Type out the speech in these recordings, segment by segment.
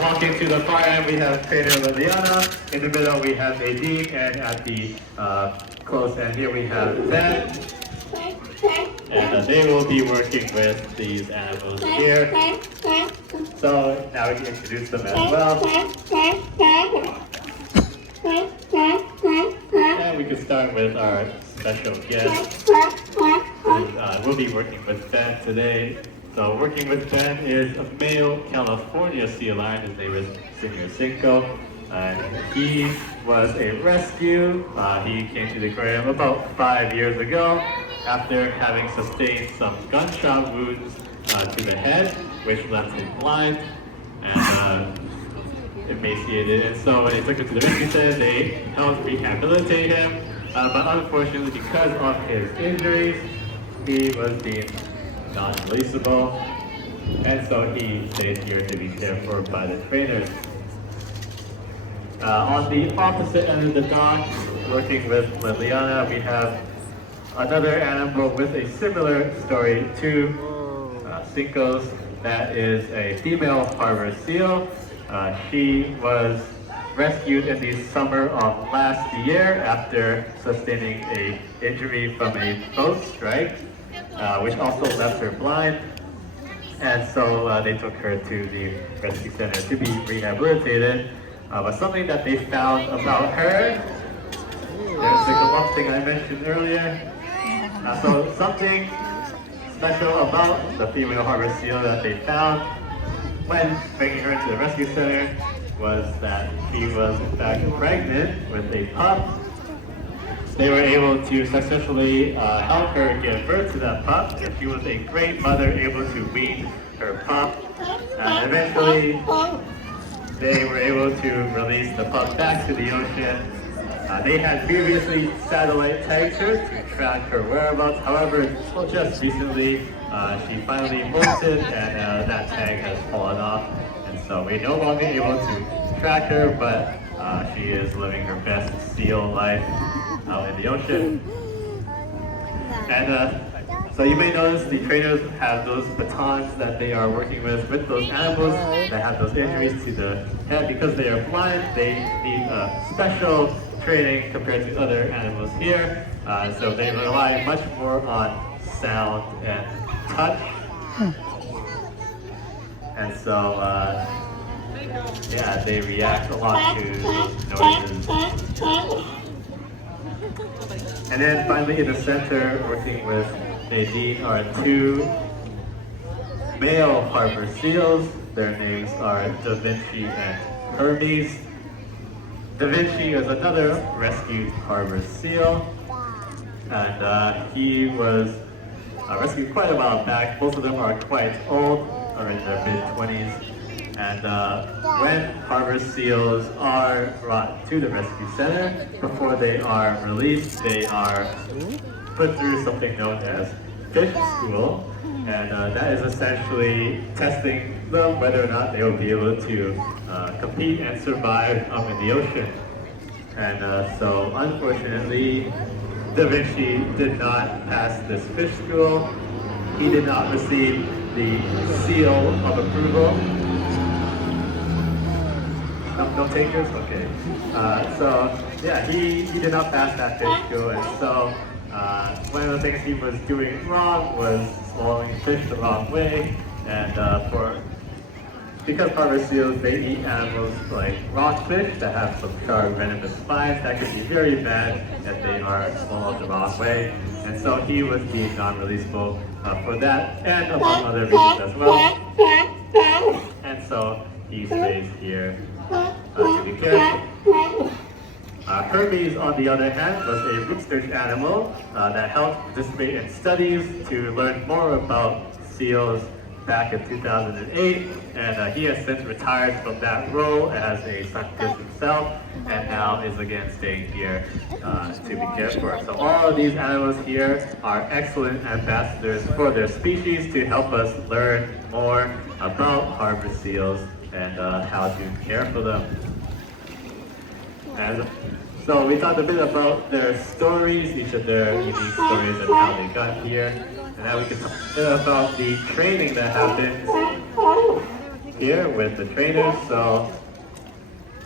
Walking to the far end, we have trainer Liliana. In the middle, we have Nadine, and at the close end here, we have Ben. And they will be working with these animals here. So now we can introduce them as well. And we can start with our special guest. We'll be working with Ben today. So working with Ben is a male California sea lion. His name is Senior Cinco. He was a rescue. He came to the aquarium about 5 years ago after having sustained some gunshot wounds to the head, which left him blind and emaciated. And so when they took him to the rescue center, they helped rehabilitate him. But unfortunately, because of his injuries, he was deemed non-releasable, and so he stayed here to be cared for by the trainers. On the opposite end of the dock, working with Liliana, we have another animal with a similar story to Cinco's. That is a female harbor seal. She was rescued in the summer of last year after sustaining an injury from a boat strike, which also left her blind. And so they took her to the rescue center to be rehabilitated. But something that they found about her, there's the glove thing I mentioned earlier. So something special about the female harbor seal that they found when bringing her into the rescue center was that she was in fact pregnant with a pup. They were able to successfully help her give birth to that pup. And she was a great mother, able to wean her pup. And eventually, they were able to release the pup back to the ocean. They had previously satellite tagged her to track her whereabouts. However, just recently, she finally molted, and that tag has fallen off. And so we're no longer able to track her, but she is living her best seal life out in the ocean. And so you may notice the trainers have those batons that they are working with those animals that have those injuries to the head. Because they are blind, they need special training compared to other animals here. So they rely much more on sound and touch. And so yeah, they react a lot to those noises. And then finally in the center, working with Nadine, are two male harbor seals. Their names are Da Vinci and Hermes. Da Vinci is another rescued harbor seal, and he was rescued quite a while back. Both of them are quite old, are in their mid-20s. And when harbor seals are brought to the rescue center, before they are released, they are put through something known as fish school. And that is essentially testing them whether or not they will be able to compete and survive up in the ocean. And so unfortunately, Da Vinci did not pass this fish school. He did not receive the seal of approval. No takers? Okay. So yeah, he did not pass that fish school, and so one of the things he was doing wrong was swallowing fish the wrong way, and because harbor seals, they eat animals like rockfish that have some sharp venomous spines that can be very bad if they are swallowed the wrong way. And so he was deemed non-releasable for that and among other reasons as well. And so he stays here to be cared for. Hermes, on the other hand, was a research animal that helped participate in studies to learn more about seals back in 2008, and he has since retired from that role as a scientist himself, and now is again staying here to be cared for. So all of these animals here are excellent ambassadors for their species to help us learn more about harbor seals and how to care for them. And so we talked a bit about their stories, each of their unique stories and how they got here. And now we can talk a bit about the training that happens here with the trainers. So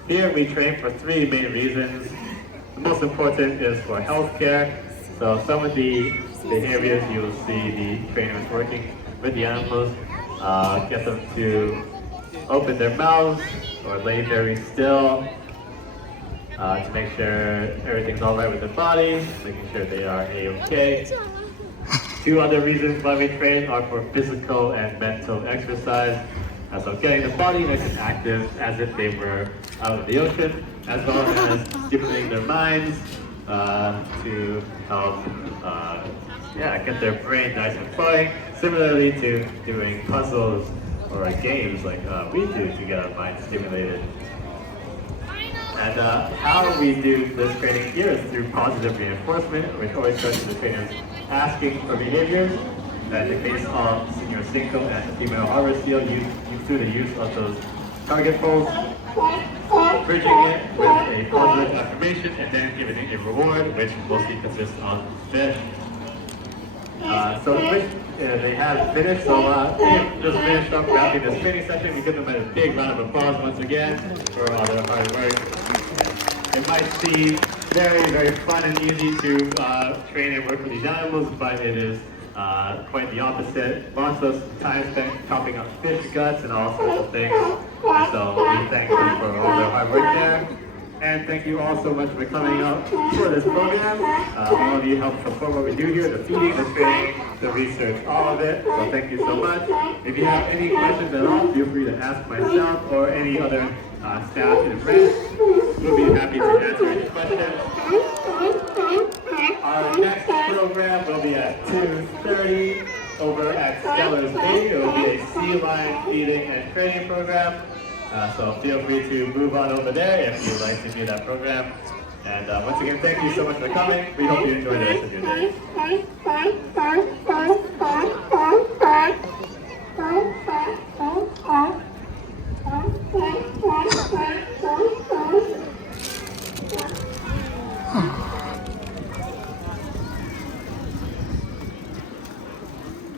here we train for 3 main reasons. The most important is for healthcare. So some of the behaviors you'll see the trainers working with the animals, get them to open their mouths or lay very still to make sure everything's all right with their body, making sure they are A-okay. 2 other reasons why we train are for physical and mental exercise. So getting the body nice and active as if they were out of the ocean, as well as stimulating their minds to help get their brain nice and flowing, similarly to doing puzzles or games like we do to get our minds stimulated. And how we do this training here is through positive reinforcement, which always starts with the trainers asking for behaviors. In the case of senior Cinco and female harbor seal, through the use of those target poles, bridging it with a positive affirmation, and then giving it a reward, which mostly consists of fish. So they have finished, so just finished up wrapping this training session. We give them a big round of applause once again for all their hard work. It might seem very, very fun and easy to train and work with these animals, but it is quite the opposite. Lots of time spent chopping up fish guts and all sorts of things. And so we thank them for all their hard work there. And thank you all so much for coming out for this program. All of you help support what we do here, the feeding, the training, the research, all of it. So thank you so much. If you have any questions at all, feel free to ask myself or any other staff in the branch. We'll be happy to answer any questions. Our next program will be at 2:30 over at Stellar's Bay. It will be a sea lion feeding and training program. So feel free to move on over there if you'd like to do that program. And once again, thank you so much for coming. We hope you enjoy the rest of your day.